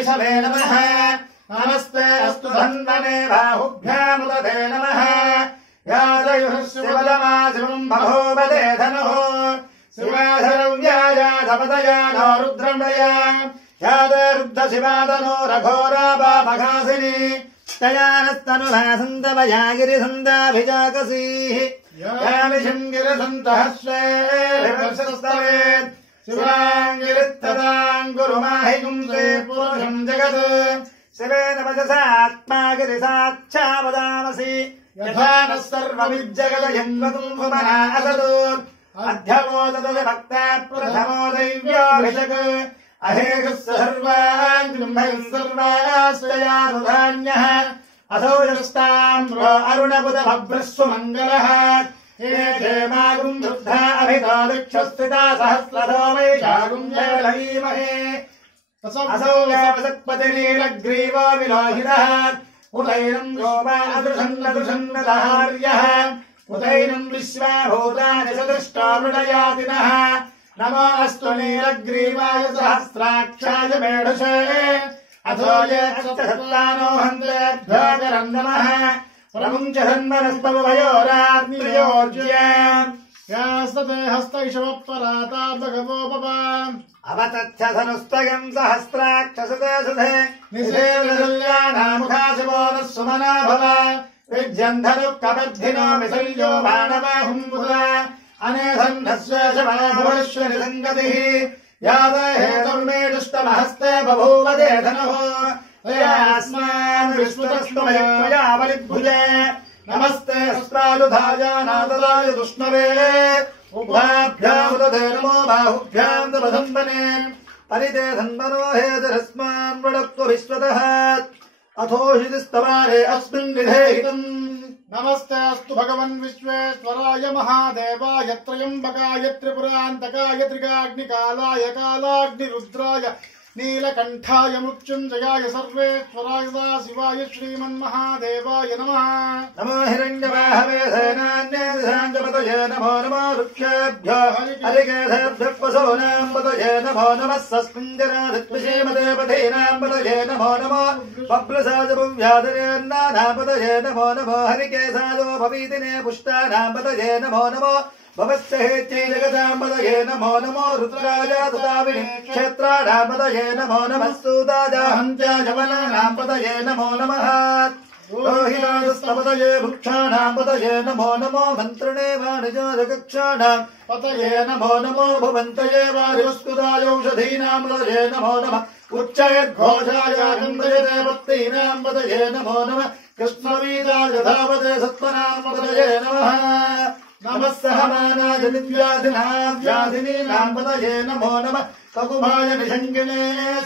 इषवे नमः नमस्ते अस्तु धन्वने बाहुभ्यामुदते नमः यादयुः शिवलमा शिवम् बभूवदे धनुः शिवाधरव्याया धपदया नो रुद्रमया यादरुद्ध शिवादनो रघोरा बामघासिनी तयानस्तनुभासन्तवया गिरिसन्दाभिजाकसीः यामिषम् गिरिसन्तहस्वेभिवर्षस्तवेत् शिवाङ्गिरित्तदाम् गुरुमाहिकुम् ते पुरुषम् जगत् शिवेन वचसात्मा गिरिसाक्षावदामसि यथा नः सर्वमिज्जगदयन्वकुम्भुमना असतु अध्यवोदतु भक्ता प्रथमो दैव्याभिषक् अहेगः सर्वान् ब्रह्मैः सर्वाश्रयानुधान्यः असौ यस्ताम्रो अरुणबुधभभ्रस्व मङ्गलः हे क्षेमागुम् वृद्धा अभितो दक्षस्थिता सहस्रधो वैशागुम् जयधीमहे असौ वसत्पतिनीलग्रीवो विलोहितः उदैनम् गोपा अदृशन्नदृशन्नदहार्यः उदैनम् विश्वाभूतानि सदृष्टो मृडयातिनः नमो अस्तु नीलग्रीवाय सहस्राक्षाय मेढुषे अथो ये अष्टसत्तानो हन्तेभ्यो करम् नमः प्रमुञ्च हन्वनस्तवयोरात्मयोर्ज्य यास्तते हस्तैषवपराता भगवोपवा अवतथ्यधनुस्तयम् सहस्राक्षसते सुधे निषेवल्ल्यानामुखाशिवो नः सुमना भव विद्यम् धनुः कबद्धिनो मिसल्यो बाणबाहुम्बुधा अनेधन्धस्वेशमाभुवश्वनि सङ्गतिः यादहेतुर्मेडुष्टमहस्ते बभूवदे धनुः तयास्मान् विश्वतस्त्वमयत्वयावलिभुजे नमस्ते हस्तायुधायानाददाय दुष्णवे उभाभ्यामुदते नमो बाहुभ्याम् तमधम्बने परिते धन्वनो हेतरस्मान् वृणत्व विश्वतः अथोषितिस्तवारे अस्मिन् विधेहितम् नमस्ते अस्तु भगवन् विश्वेश्वराय महादेवाय त्रयम्बकाय त्रिपुरान्तकाय त्रिकाग्निकालाय कालाग्निरुद्राय नीलकण्ठाय मृत्युञ्जयाय सर्वेश्वराय सदाशिवाय श्रीमन्महादेवाय नमः नमो हिरण्यवाहवे सेनान्येषाञ्जपतये नमो नमो वृक्षेभ्यो हरिकेशेभ्यः पशूनाम् पतये नमो नमः सस्मिञ्जराधित्विषीमते पथीनाम् पतये नमो नमो बभ्रसाजभुव्याधिरेन्नानाम् पतये नमो नमो हरिकेशायो भवीतिने पुष्टानाम् पतये नमो नमो भवस्य हेत्यै जगताम् पतये नमो नमो रुद्राय सुताविनि क्षेत्राणाम् पतये नमो नमः सूताजाहन्त्याय वनानाम् पतये नमो नमः रोहितास्तपतये वृक्षाणाम् पतये नमो नमो मन्त्रिणे वाणिज्यकक्षाणाम् पतये नमो नमो भवन्तये वारिवस्कुतायौषधीनाम् पतये नमो नमः उच्चयद्घोषाय गन्धयते पत्तीनाम् पतये नमो नमः कृष्णवीराय धावते सत्त्वनाम् पतये नमः नमः सहमानाय व्याधिनीनाम् पतये नमो नमः ककुभाय निषङ्गिणे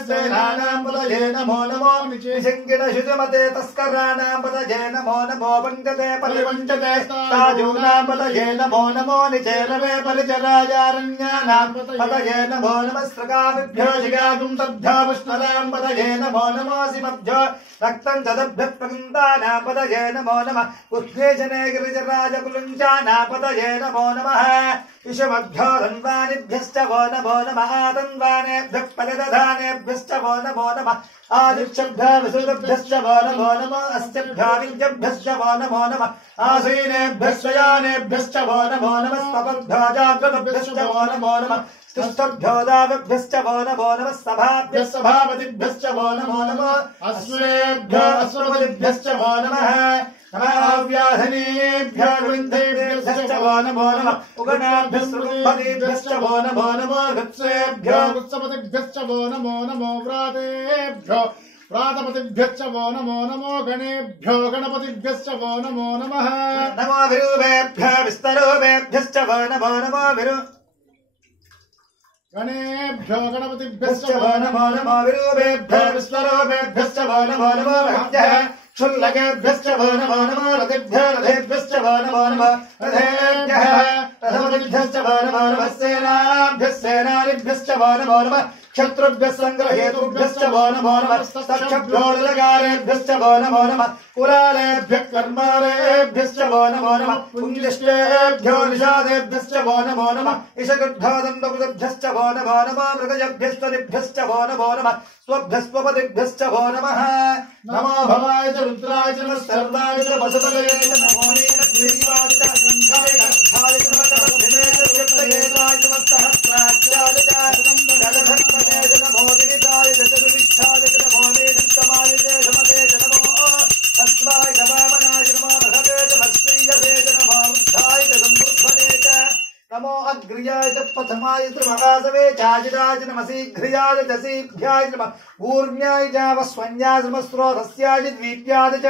सेनानाम् पतये नमो नमो निषङ्गिण शुचमते तस्कराणाम् पतये नमो नमो पङ्कते परिवञ्चते साधूनाम् पतये नमो नमो निचेरवे परिचरायारण्यानाम् पतये नमो नमः स्रकाभिभ्यो शिगागुंसभ्यो विष्णुनाम् पतये नमो नमो सिमभ्यो रक्तम् चदभ्यः प्रकुन्दानाम् पतये नमो नमः उद्घेशने गिरिजराजकुलुञ्चानाम् पतये नमो नमः इषमभ्यो धन्वानिभ्यश्च वो नमो नमः आतन्वानेभ्यः परिदधानेभ्यश्च वो नमो नमः आदिक्षभ्यो विसृतभ्यश्च वो नमो नमः अस्त्यभ्यो विद्यभ्यश्च वो नमो नमः आसीनेभ्यः शयानेभ्यश्च वो नमो नमः स्वपभ्यो जाग्रतभ्यश्च वो नमो नमः तुष्टभ्यो दावभ्यश्च वो नमो नमः सभाभ्यः सभापतिभ्यश्च वो नमो नमः अश्वेभ्यो अश्वपतिभ्यश्च वो नमः व्याधनेभ्यो वृन्देभ्यश्च वो नमो नमः उगणाभ्यश्च वो नमो नमः वृत्सेभ्यो वृत्सपतिभ्यश्च वो नमो नमो व्रातेभ्यो व्रातपतिभ्यश्च वो नमो नमो गणेभ्यो गणपतिभ्यश्च वो नमो नमः नमो विरूपेभ्यो विस्तरूपेभ्यश्च वो नमो नमो विरू गणेभ्यो गणपतिभ्यश्च वो नमो नमो विरूपेभ्यो विस्तरूपेभ्यश्च वो नमो नमो क्षुल्लकेभ्यश्च वो नमो नमो रथेभ्यो रथेभ्यश्च वो नमो नमो रथेभ्यः रथपतिभ्यश्च वो नमो नमः सेनाभ्यः सेनानिभ्यश्च वो नमो नमः शत्रुभ्यः संग्रहेतुभ्यश्च वो नमो नमः तक्षभ्योर्लकारेभ्यश्च वो नमो नमः कुलालेभ्यः कर्मारेभ्यश्च वो नमो नमः पुञ्जिष्टेभ्यो निषादेभ्यश्च वो नमो नमः इषगर्भोदन्तकृतभ्यश्च वो नमो नमः मृगजभ्यश्च वो नमो नमः स्वभ्यस्वपतिभ्यश्च वो नमः नमो भवाय च रुद्राय च नमः सर्वाय च वसुपतये च नमो नीलग्रीवाय च शङ्खाय कण्ठाय च नमः कपद्धिने च युक्तगेताय च नमः सहस्राक्षाय च जलधन्वने च नमो गिरिजाय च चतुर्विष्ठाय च नमो नीलन्तमाय च समगे च नमो हस्वाय च वामनाय च नमो बृहते च भक्ष्मीयसे च नमो वृद्धाय च सम्बुद्धने च नमो अग्र्याय च प्रथमाय च महासवे चाजिराय च नमः शीघ्र्याय च शीघ्राय च नमः ऊर्म्याय च वस्वन्याय च नमः स्रोतस्याय च द्वीप्याय च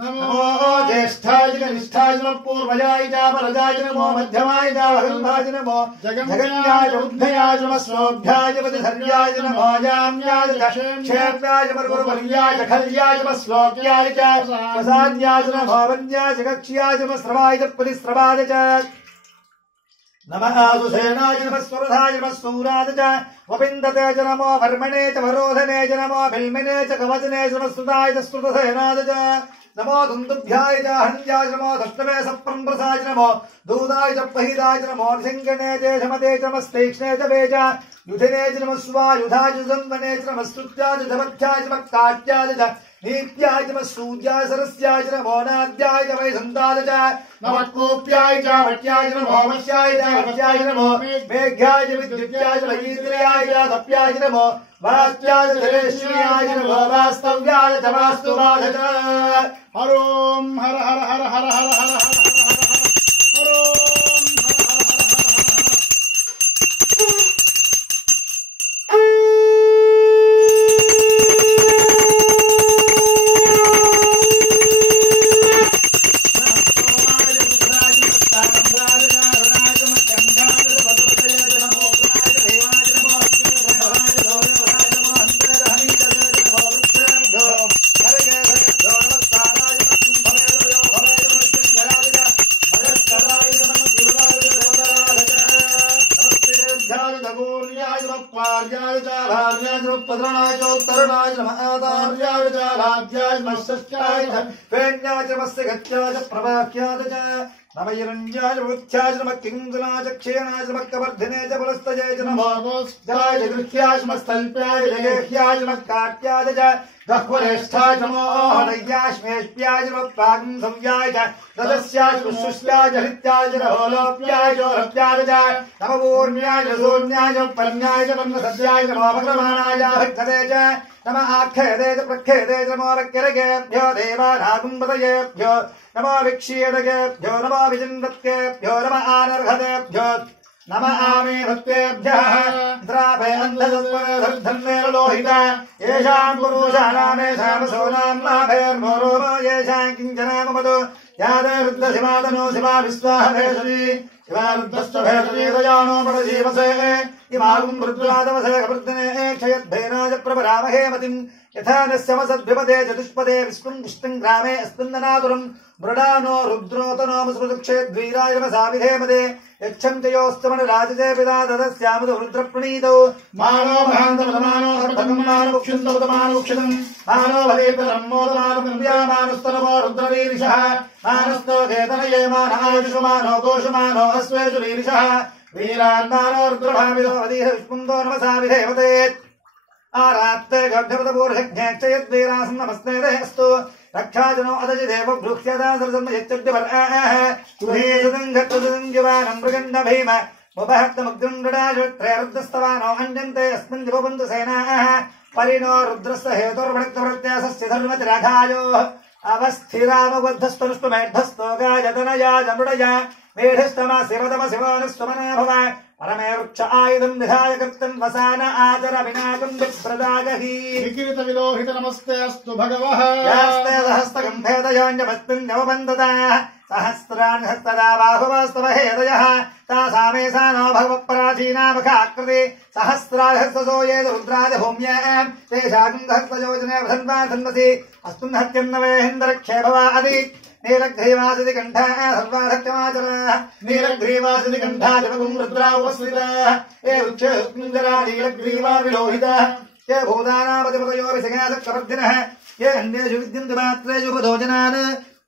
नमो ज्येष्ठाय च कनिष्ठाय च नमः पूर्वजाय च परजाय च नमो मध्यमाय च वगल्भाय च नमो जगन्याय च उद्धयाय च नमः स्वोभ्याय च पतिधर्याय च नमो याम्याय च क्षेप्याय च परगुरुवर्याय च खल्याय च नमः श्लोक्याय च प्रसाद्याय च नमो वन्द्याय च कक्ष्याय च नमः श्रवाय च पुलिस्रवाय च नमः सुसेनाय नमः स्वरधाय नमः सूराय च वपिन्दते च नमो वर्मणे च वरोधने च नमो भिल्मिने च कवचने च नमः स्तुताय च स्तुतसेनाय च नमो दुन्दुभ्याय च हन्याय च नमो दष्टवे सप्रम्प्रसाय च नमो दूताय च पहिताय च नमो सिंहणे च शमते च नमः स्तीक्ष्णे च वेच युधिने च नमः स्वायुधाय च संवने च नमः स्तुत्याय च धमत्याय च नमः काट्याय च नीत्याय च नमः सूर्याय सरस्याय च नमो नाद्याय च वैसन्ताय च नमः कूप्याय च वट्याय च नमो वश्याय च वट्याय च नमो मेघ्याय च विद्युत्याय च वैद्र्याय च तप्याय च नमो वास्त्याय च जलेश्वर्याय च नमो वास्तव्याय च वास्तुवाय च हर ओम हर हर हर हर हर हर हर हर हर ओम हर हर हर नमयरञ्जाय वृत्याय नमः किङ्गुलाय क्षीणाय नमः कवर्धिने च पुलस्तये च नमो गोष्ठाय गृह्याय नमः स्थल्प्याय जगेह्याय नमः काट्याय च गह्वरेष्ठाय नमो हरय्याश्मेष्प्याय नमः पागं संव्याय च ददस्याय विश्वस्याय हृत्याय च होलोप्याय च रप्याय च नमपूर्ण्याय च शून्याय च पर्ण्याय च पर्णसद्याय च नमो भद्रमाणाय भक्तते च नमः आख्येते च प्रख्येते च नमो वक्यरगेभ्यो देवानागुम्बतयेभ्यो नमो विक्षीयतेभ्यो नमो विचिन्तत्येभ्यो नमः आनर्हतेभ्यो नमः आमेभक्तेभ्यः द्राभे अन्धसत्त्वधर्धन्नेन लोहिता येषां पुरुषाणामेषां सोनाम्नाभेर्नो रोम येषां किञ्चनामवतु यादे वृद्धशिवादनो शिवा विश्वाहभेषणी शिवा वृद्धश्चभेषणी दयानो पडजीवसे इमागुं वृद्धादवसे कवृद्धने क्षयद्भेनाय प्रभरामहे मतिम् यथा नस्यमसद्विपदे चतुष्पदे विष्णुं दुष्टं ग्रामे अस्मिन्ननातुरं मृडानो रुद्रोतनोमसृक्षे द्वीराय नमसाविधे मदे यच्छन्त्ययोस्तमनराजते पिता तदस्यामुदो रुद्रप्रणीतौ मानो महान्तमतमानो सर्वतमानुक्षिन्दमुतमानुक्षितम् मानो भवेत्तरम्मोतमानुम्यामानुस्तनमो रुद्रवीरिषः मानस्तो केतनये मानायुषुमानो गोषुमानो अश्वेषु वीरिषः वीरान्मानो रुद्रभाविदो अधीह विष्णुन्दो नमसाविधे मदे आरात्ते गभ्यपदपूर्षज्ञेक्षयद्वीरासं नमस्ते देहस्तु रक्षाजनो अदजि देव भृक्ष्यता सरसम् यच्चद्यवर्आः सुधीसुदङ्गत्वदङ्गिवानं मृगण्ड भीम मुपहक्तमुग्रण्डडाजुत्रैरुद्धस्तवानो अन्यन्ते अस्मिन् दिवबन्धु सेनाः परिणो रुद्रस्य हेतुर्वृत्तवृत्त्यासस्य धर्मतिराघायोः अवस्थिरामबद्धस्तनुष्टुमेद्धस्तो गायतनया जमृडया मेढस्तमा शिवतमशिवानुस्वमना भव परमे वृक्ष आयुधं विधाय कृतं वसान आचर विनाकं विप्रदागहि विकीर्त विलोहित नमस्ते अस्तु भगवः यास्ते सहस्त्रगम्भेदयोन्यमस्मिन्नवबन्धता सहस्राणि हस्तदा बाहुवस्तव हेदयः तासामेषा नो भगवः प्राचीना मुखाकृति सहस्राणि हस्तसो ये रुद्राज भूम्ये तेषां हस्तयोजने धन्वा धन्वसि अस्मिन् हत्यं नवेहेन्दरक्षे भवा अदि नीलग्रीवासिति कण्ठा सर्वाधक्यमाचरा नीलग्रीवासिति कण्ठा जपकुं रुद्रा उपस्थिता ये वृक्षकुञ्जरा नीलग्रीवा विलोहिता ये भूतानापतिपतयो विषयाचक्रवर्धिनः ये अन्येषु विद्यन्ते मात्रेषु उपदोजनान्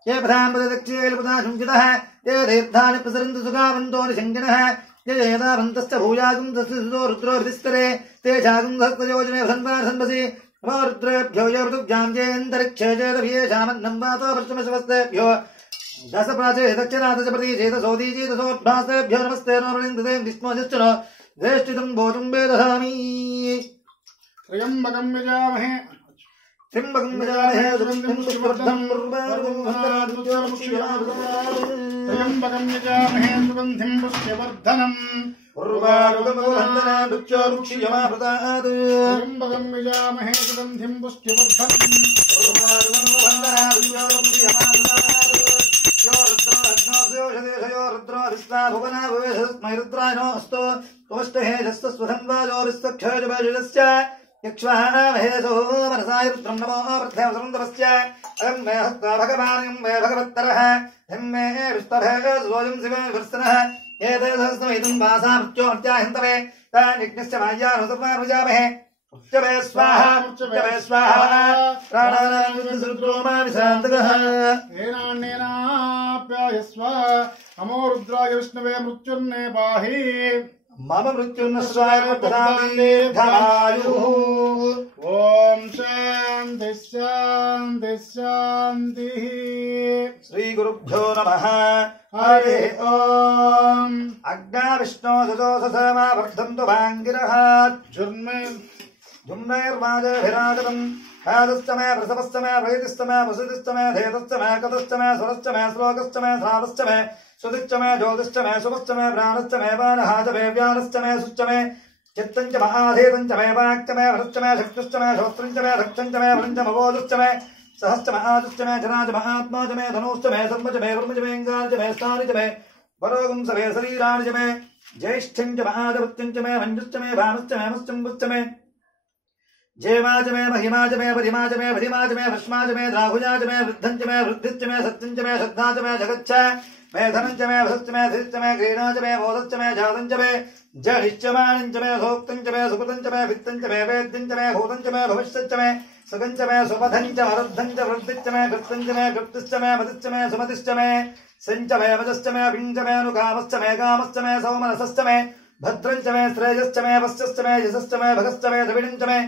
ये प्रधानपददक्षिणेलपदा शुञ्चितः ये तीर्थानि प्रसरन्तु सुखावन्तो निषङ्गिनः ये एतावन्तश्च भूयागुं तस्य सुतो रुद्रो हृदिस्तरे ते शागुं सहस्रयोजने वसन्वासन्वसि नमो रुद्रेभ्यो ये ऋतुभ्यां ये अन्तरिक्षे चेदभियेषामन्नं वातो वृक्षमश्वस्तेभ्यो दशप्राचे दक्षिणादश प्रतीचेतसोदीचेतसोद्भासेभ्यो नमस्ते नमोरिन्दते विष्णोजश्चनो वेष्टितं भोजं वेदधामि त्र्यम्बकं यजामहे त्र्यम्बकं यजामहे सुगन्धिं पुष्टिवर्धनं त्र्यम्बकं यजामहे सुगन्धिं पुष्टिवर्धनम् त्र्यम्बकं यजामहे सुगन्धिं पुष्टिवर्धनम् यक्ष्वाहेशो मनसाय रुद्रं नमो वर्धयसुन्दरस्य अयं मे हस्ता भगवान् मे भगवत्तरः यं मे विष्टभः स्वयं शिव विवर्सनः एते सहस्रमिदं वासा मृत्योर्त्याहिन्तवे तान् यज्ञस्य माय्यानुसर्वानुजामहे उच्चवे स्वाहा प्राणानां मा विशान्तकः येनान्येनाप्यायस्व नमो रुद्राय विष्णवे मृत्युर्ने पाहि मम मृत्युर्नश्वाय दीर्घायुः ओम शांति शांति शांतिः श्रीगुरुभ्यो नमः हरि ओम अग्ना विष्णो सजोषसमा वर्धन्तु भाङ्गिरः जुम्नैर्वाजभिरागतम् हादश्चमे प्रसवश्चमे प्रीतिश्चमे वसुतिश्चमे धेतश्चमे कतश्चमे स्वरश्चमे श्लोकश्चमे श्रावश्चमे सुदिश्चमे ज्योतिश्चमे शुभश्चमे प्राणश्चमे बाणहाचमे व्यानश्चमे सुश्चमे चित्तञ्च महाधेतञ्चमे वाक्चमे भरश्चमे शक्तिश्चमे श्रोत्रञ्चमे रक्षञ्चमे वृञ्चमवोदश्चमे सहश्चमे आदिश्चमे जनाचमे आत्माचमे धनुश्चमे सर्वचमे ब्रह्मचमेङ्गाचमे स्थानिचमे वरोगुंसमे शरीराणिचमे ज्येष्ठञ्च महाजवृत्यञ्चमे मञ्जुश्चमे भानुश्चमे मश्चम्बुश्चमे जेवाचमे महिमाचमे परिमाचमे भरिमाचमे भस्माचमे द्राहुजाचमे वृद्धञ्चमे वृद्धिश्चमे सत्यञ्चमे श्रद्धाचमे जगच्छ मेधनञ्चमे वसश्चमे धीश्चमे क्रीडाचमे मोदश्चमे जातञ्चमे जनिश्चमानिञ्चमे सोक्तञ्चमे सुकृतञ्चमे वित्तञ्चमे वेद्यञ्चमे भूतञ्चमे भविष्यच्चमे सुगञ्चमे सुपथञ्च वरुद्धञ्च वृद्धिश्चमे कृत्तञ्चमे कृप्तिश्चमे मतिश्चमे सुमतिश्चमे सञ्चमे वजश्चमे पिञ्चमे अनुकामश्चमे कामश्चमे सौमनसश्चमे भद्रञ्चमे श्रेयश्चमे वस्यश्चमे यशश्चमे भगश्चमे द्रविडञ्चमे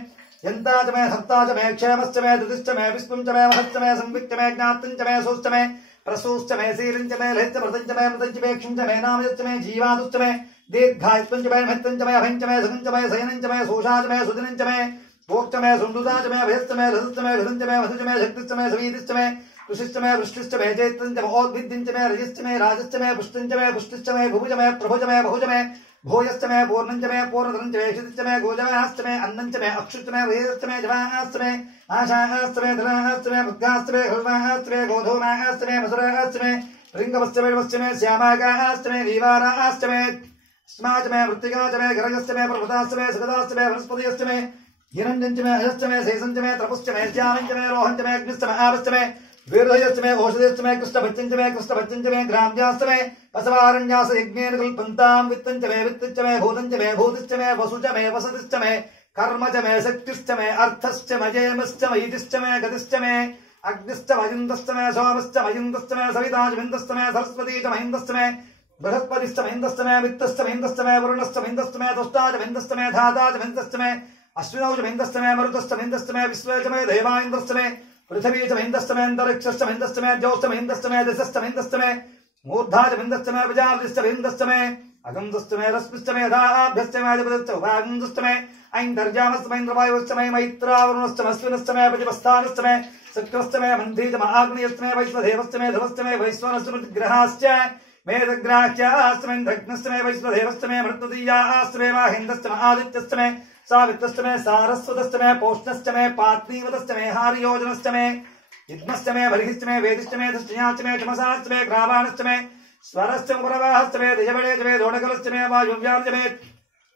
यन्ताचमे हस्ताचमे क्षेमश्चमे धृतिश्चमे विष्णुञ्चमे महश्चमे संविक्चमे ज्ञातञ्चमे सोश्चमे प्रसूश्चमे शीलञ्चमे लहिश्च मृतञ्चमे मृतञ्चमे क्षुञ्चमे नामयश्चमे जीवादुश्चमे दीर्घायुत्वञ्चमे महत्तञ्चमे अभञ्चमे सुगञ्चमे शयनञ्चमे शोषाचमे सुदिनञ्चमे भोक्चमे सुन्दुताचमे भयश्चमे रसश्चमे घृतञ्चमे वसुचमे शक्तिश्चमे सवीतिश्चमे ऋषिश्चमे वृष्टिश्चमे चैत्रञ्चमे ओद्भिद्यञ्चमे रजश्चमे राजश्चमे पुष्टिञ्चमे पुष्टिश्चमे भुभुजमे प्रभुजमे बहुजमे भूयश्चमे पूर्णञ्चमे पूर्णधनञ्चमे क्षितिश्चमे गोजवाश्चमे अन्नञ्चमे अक्षुश्चमे वेदश्चमे जवाश्चमे आशाश्चमे धनाश्चमे भुग्गाश्चमे हल्वाश्चमे गोधूमाश्चमे मसुराश्चमे रिङ्गवश्चमे वश्चमे श्यामागाश्चमे नीवाराश्चमे स्माचमे वृत्तिकाचमे गरगश्चमे प्रभुताश्चमे सुगदाश्चमे वनस्पतिश्चमे हिरण्यञ्चमे अजश्चमे शेषञ्चमे तपश्चमे श्यामञ्चमे रोहञ्चमे अग्निश्चमे आवश्चमे वीरधयश्चमे औषधश्चमे कृष्णभच्चञ्चमे कृष्णभच्चञ्चमे ग्राम्याश्चमे असवारण्यास यज्ञेन कल्पन्तां वित्तञ्चमे वित्तञ्चमे भूतञ्चमे भूतिश्चमे वसुचमे वसतिश्चमे कर्मचमे शक्तिश्चमे अर्थश्चमे जयमश्चमे इतिश्चमे गतिश्चमे अग्निश्चमयिन्दश्चमे सोमश्चमयिन्दश्चमे सविताचमिन्दश्चमे सरस्वतीचमहिन्दश्चमे बृहस्पतिश्चमहिन्दश्चमे वित्तश्चमहिन्दश्चमे वरुणश्चमहिन्दश्चमे तुष्टाचमहिन्दश्चमे धाताचमहिन्दश्चमे अश्विनौचमहिन्दश्चमे मरुतश्चमहिन्दश्चमे विश्वेचमे देवाइन्दश्चमे पृथ्वीचमहिन्दश्चमे अन्तरिक्षश्चमहिन्दश्चमे ज्योतिश्चमहिन्दश्चमे दिशश्चमहिन्दश्चमे मूर्धाचमहिन्दश्चमे प्रजापतिश्चमहिन्दश्चमे अगन्धश्चमे रश्मिश्चमे यथाभ्यश्चमे अधिपतिश्च उपागन्धश्चमे ऐन्दर्जामश्चमे इन्द्रवायुश्चमे मैत्रावरुणश्चमे अश्विनश्चमे प्रतिपस्थानश्चमे शुक्रश्चमे मन्थीचमे आग्नेयश्चमे वैश्वदेवश्चमे ध्रुवश्चमे वैश्वनश्चमे मेधग्राह्याश्चमे इन्द्रघ्नश्चमे वैश्वदेवश्चमे मृत्युदीयाश्चमे माहिन्दश्चमे आदित्यश्चमे सावित्रश्चमे सारस्वतश्चमे पोष्णश्चमे पात्नीवतश्चमे हारियोजनश्चमे युग्मश्चमे बर्हिश्चमे वेदिश्चमे धृष्टयाश्चमे चमसाश्चमे ग्रावाणश्चमे स्वरश्चमे पुरवाहश्चमे दयबलेश्चमे दोडकलश्चमे वायुव्यार्चमे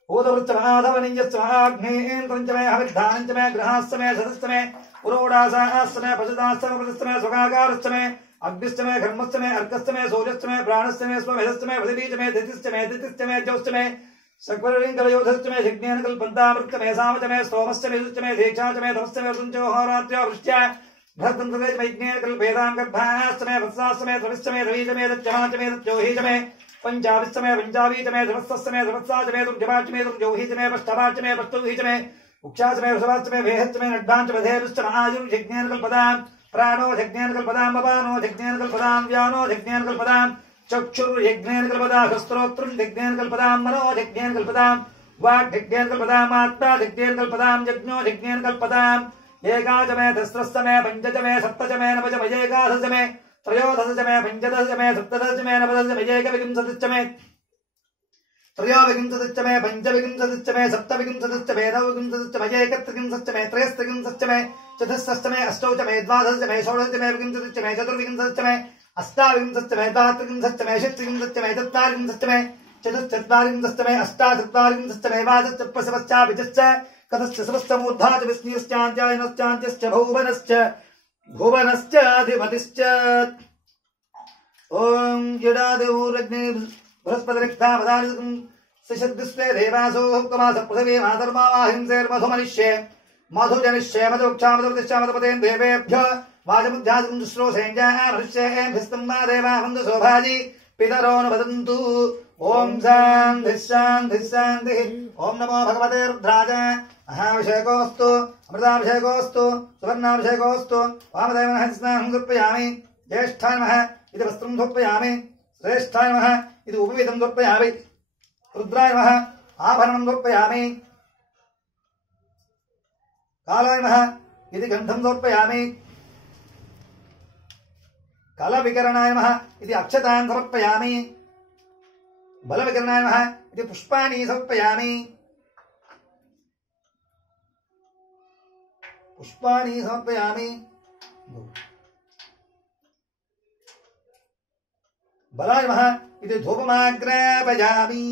ऊदवृश्चमे आधवनीयश्चमे आग्नेयेन्द्रञ्चमे हविर्धानञ्चमे ग्रहाश्चमे शतश्चमे पुरोडासाश्चमे पशुदाश्चमे प्रशस्तमे स्वगाकारश्चमे अग्निश्च मे घर्मश्च मे अर्कश्च मे सूर्यश्च मे प्राणश्च मे स्वमेधश्च मे पृथिवीश्च मे दितिश्च मे दितिश्च मे ज्योश्च मे सकलयोधश्च मे यज्ञेन कल्पन्तामृत मे सामच मे स्तोमश्च मे युश्च मे दीक्षा च मे तमश्च मे वरुणश्च होरात्र्यो वृष्ट्या भद्रन्तवेच मे यज्ञेन कल्पेतां गर्भाश्च मे वत्साश्च मे द्रविश्च मे द्रवीच मे दच्यमाच मे दच्योहि च मे पंचाविश्च मे पंचावी च मे धवत्सश्च मे धवत्साच मे दुर्जमाच मे दुर्जौहि च मे पष्टवाच मे पष्टौहि च मे उक्षाच मे वृषभाच मे वेहश्च मे नड्डाञ्च वधेरुश्च महायुर्यज्ञेन कल्पतां प्राणो यज्ञेन कल्पतां मपानो यज्ञेन कल्पतां व्यानो यज्ञेन कल्पतां चक्षुर्यज्ञेन कल्पतां हस्तोत्रं यज्ञेन कल्पतां मनो यज्ञेन कल्पतां वाक् यज्ञेन कल्पतां आत्मा यज्ञेन कल्पतां यज्ञो यज्ञेन कल्पतां एकाच मे दस्रश्च मे पञ्चच मे सप्तच मे नवच मे एकादश मे त्रयोदश मे पञ्चदश मे सप्तदश मे नवदश मे एकविंशतिश्च मे त्रयोविंशतिश्च मे पञ्चविंशतिश्च मे सप्तविंशतिश्च मे नवविंशतिश्च मे एकत्रिंशतिश्च मे त्रयस्त्रिंशतिश्च मे चतुष्षष्ठ मे अष्टौ च मे द्वादश मे षोडश मे विंशतिश्च मे चतुर्विंशतिश्च मे अष्टाविंशतिश्च मे द्वात्रिंशतिश्च मे षट्त्रिंशतिश्च मे चत्वारिंशतिश्च मे चतुश्चत्वारिंशतिश्च मे अष्टाचत्वारिंशतिश्च मे वाचश्च कतश्च सबश्च मूर्धा च विष्णुश्चान्त्यायनश्चान्त्यश्च भुवनश्चाधिपतिश्च ॐ जडादेवोरग्ने बृहस्पतिरिक्तावदानिकं सशद्विस्वे देवासो हुक्तमास पृथिवी मातर्मावाहिंसेर्मधुमनिष्ये मधुजनिष्ये मधुक्षामधुपतिश्च मधुपतेन देवेभ्यो वाजमुद्ध्यासं शुश्रूषेञ्जामनुष्येभ्यस्तं मा देवा वन्दसोभाजि पितरो न वदन्तु ॐ शान्तिः शान्तिः शान्तिः ॐ नमो भगवते रुद्राय महाभिषेकोऽस्तु अमृताभिषेकोऽस्तु सुवर्णाभिषेकोऽस्तु वामदेवनः स्नानं समर्पयामि ज्येष्ठाय नमः इति वस्त्रं समर्पयामि श्रेष्ठाय नमः इति उपवीतं समर्पयामि रुद्राय नमः आभरणं समर्पयामि कालाय नमः इति गन्धं समर्पयामि कलविकरणाय नमः इति अक्षतान् समर्पयामि बलविकरणाय नमः इति पुष्पाणि समर्पयामि बलाय नमः इति धूपमाग्रापयामि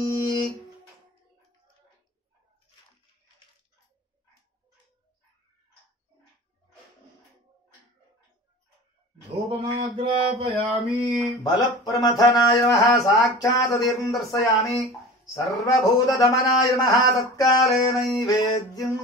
धूपमाग्रापयामि बलप्रमथनाय नमः साक्षात् दीर्घं दर्शयामि सर्वभूतदमनाय नमः तत्काले नैवेद्यम्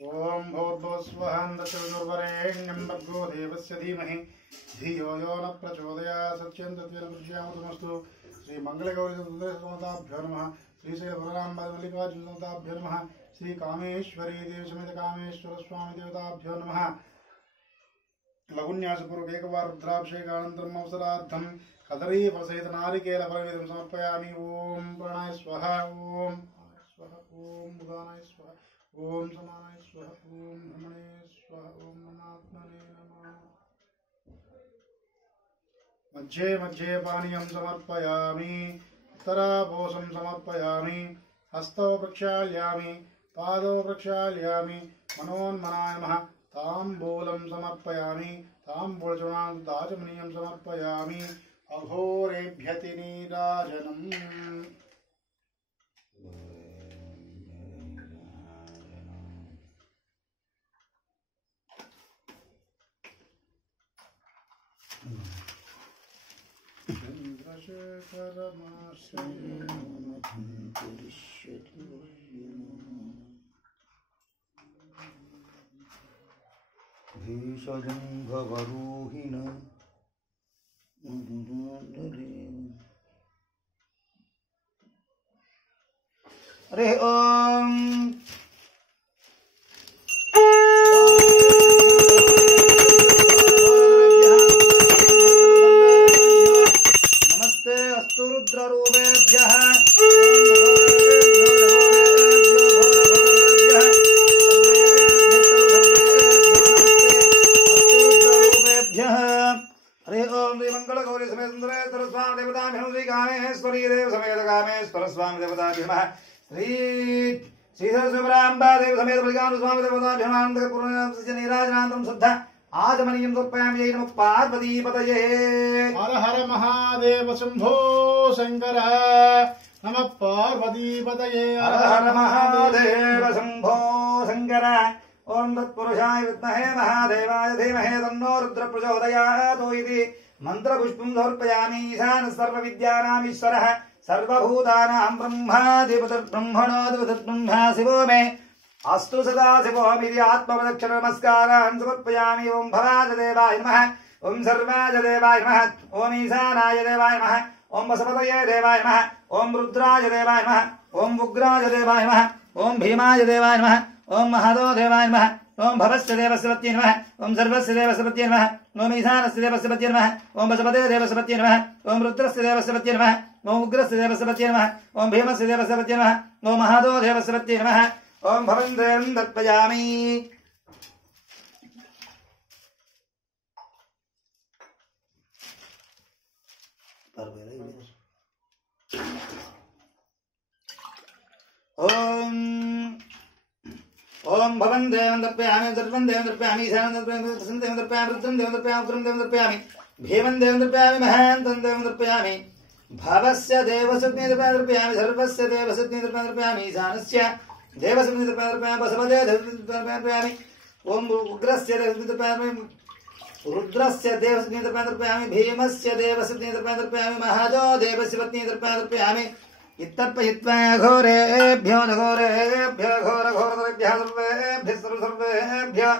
ओम भूर्भुवस्वहं दशविदुर्वरेण्यं भर्गो देवस्य धीमहि धियो यो न प्रचोदयात् सत्यं तद्विदुर्भ्यामस्तु श्री मंगलगौरी सुंदरसमताभ्यो नमः श्रीशैलपुराणाम्बालिकार्जुनताभ्यो नमः श्री कामेश्वरी देवी समेत कामेश्वर स्वामी देवताभ्यो नमः लघुन्यासपूर्वक एकवार रुद्राभिषेकानन्तरम् अवसरार्थं कदरी फलसहित नारिकेल फलवेदं समर्पयामि। ओम प्राणाय स्वाहा ओम स्वाहा ओम उदानाय स्वाहा ओम समानाय स्वाहा ओम ब्रह्मणे स्वाहा ओम नमात्मने नमः। मध्ये मध्ये पानीयं समर्पयामि उत्तराभोसं समर्पयामि हस्तौ प्रक्षाल्यामि पादौ प्रक्षाल्यामि मनोन्मनाय नमः ताम्बूलं समर्पयामि ताम्बूलचूर्णं दाचमनीयं समर्पयामि अघोरेभ्यति नीराजनम्। भीषजंघवरूहिण हरे ओम नमस्ते अस्तु रुद्ररूपेभ्यः हरे ओम श्री मंगल गौरी समेत सुंदरेश्वर स्वामी देवताभ्यो श्री कामेश्वरी देव समेत कामेश्वर स्वामी देवताभ्यो नमः श्री श्री सरस्वती देव समेत बलिकानु स्वामी देवताभ्यो आनंद पूर्ण नीराजनान्तरं शुद्ध आजमनीयं समर्पयामि जय नमः पार्वतीपतये हर हर महादेव शंभो शंकर नमः पार्वतीपतये हर हर महादेव शंभो शंकर ओम तत्पुरुषाय विद्महे महादेवाय धीमहि तन्नो रुद्र प्रचोदयात् इति मंत्रपुष्पं समर्पयामि ईशान सर्वविद्यानामीश्वरः सर्वभूतानां ब्रह्माधिपतिर्ब्रह्मणोऽधिपतिर्ब्रह्मा शिवो मे अस्तु सदा शिवोमिति आत्मप्रदक्षिण नमस्कारान् समर्पयामि ओम भवाय देवाय नमः ओम सर्वाय देवाय नमः ओम ईशानाय देवाय नमः ओम वसुपतये देवाय नमः ओम रुद्राय देवाय नमः ओम उग्राय देवाय नमः ओम भीमाय देवाय नमः ओम महादो देवाय नमः ओम भवस्य देवस्य पत्ये नमः ओम सर्वस्य देवस्य पत्ये नमः ओम ईशानस्य देवस्य पत्ये नमः ओम वसुपते देवस्य पत्ये नमः ओम रुद्रस्य देवस्य पत्ये नमः ओम उग्रस्य देवस्य पत्ये नमः ओम भीमस्य देवस्य पत्ये नमः ओम महादो देवस्य पत्ये नमः ओम भवन्तं तर्पयामि ओम ओम भवन देवं तर्पयामि सर्वं देवं तर्पयामि ईशानं तर्पयामि तस्मिन् देवं तर्पयामि रुद्रं देवं तर्पयामि उग्रं देवं तर्पयामि भीमं देवं तर्पयामि महान्तं देवं तर्पयामि भवस्य देवसुज्ञे तर्पयामि सर्वस्य देवसुज्ञे तर्पयामि ईशानस्य देवसुज्ञे तर्पयामि वसुपते तर्पयामि ओम उग्रस्य देवसुज्ञे तर्पयामि रुद्रस्य देवसुज्ञे तर्पयामि भीमस्य देवसुज्ञे तर्पयामि महादो देवस्य पत्नी तर्पयामि इत्तर्पयित्वा घोरेभ्यो घोरेभ्यो घोर घोरतरेभ्यः सर्वेभ्यः सर्वेभ्यः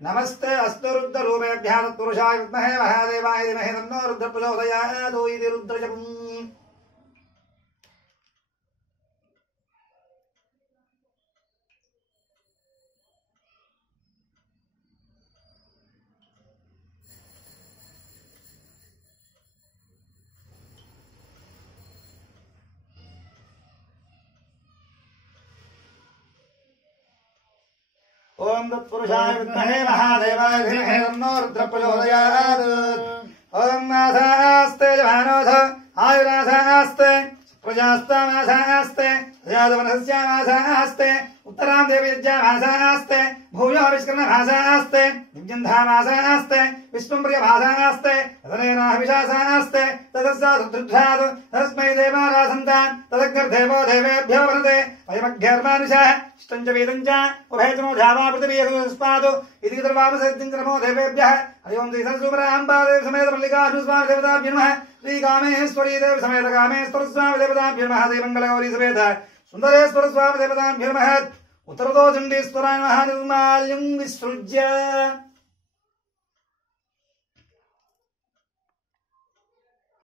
नमस्ते अस्तु रुद्ररूपेभ्यः तत्पुरुषाय विद्महे महादेवाय धीमहि तन्नो रुद्रः प्रचोदयात् इति रुद्रजपम् ओम तत्पुरुषाय विद्महे महादेवाय धीमहि तन्नो रुद्रः प्रचोदयात् ओम मासास्ते जवानोऽथ आयुरासास्ते प्रजास्तामासास्ते प्रजादवनस्यामासास्ते उत्तरां देवयज्ञामासास्ते भूयो विष्करणमासास्ते दिव्यन्धामासास्ते विष्णुं प्रियमासास्ते तदनेनाहविषासास्ते तदस्सादुद्धृध्वात् तस्मै देवारासन्तान् तदग्निर्देवो देवेभ्यो वरते अयमघ्यर्मानुषः इष्टं च वेदं च उभयजनो धावा पृथिवीस्पादु इति सर्वामसज्जङ्क्रमो देवेभ्यः हरिओं श्री सरस्वतीम्बादेव समेत मल्लिकार्जुनस्वामी देवताभ्यो नमः श्री कामेश्वरी देव समेत कामेश्वर स्वामी देवताभ्यो नमः श्रीमङ्गलगौरी समेत सुन्दरेश्वर स्वामी देवताभ्यो नमः उत्तरतो चण्डीश्वराय नमः निर्माल्यं विसृज्य